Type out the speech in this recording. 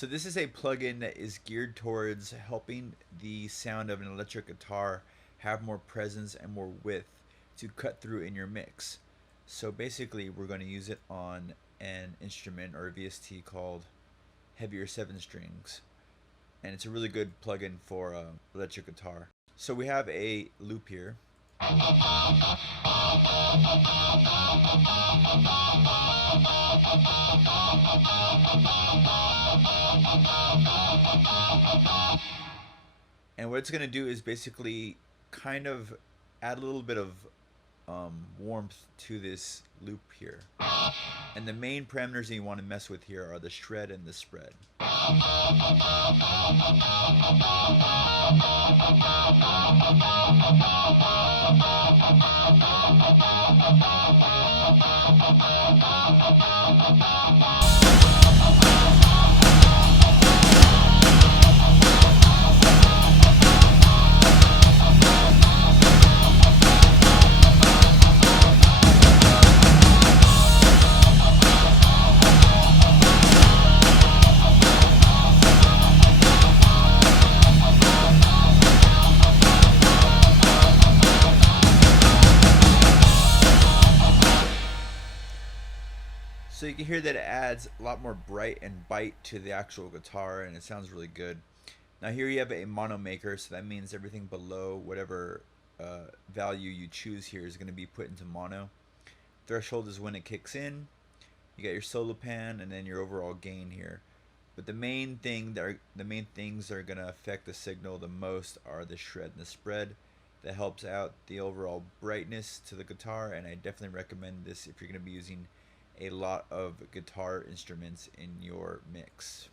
So this is a plugin that is geared towards helping the sound of an electric guitar have more presence and more width to cut through in your mix. So basically we're going to use it on an instrument or a VST called Heavier 7 Strings. And it's a really good plugin for electric guitar. So we have a loop here. And what it's going to do is basically kind of add a little bit of warmth to this loop here. And the main parameters that you want to mess with here are the shred and the spread. So you can hear that it adds a lot more bright and bite to the actual guitar, and it sounds really good. Now here you have a mono maker, so that means everything below whatever value you choose here is going to be put into mono. Threshold is when it kicks in. You got your solo pan and then your overall gain here. But the main things that are going to affect the signal the most are the shred and the spread. That helps out the overall brightness to the guitar, and I definitely recommend this if you're going to be using a lot of guitar instruments in your mix.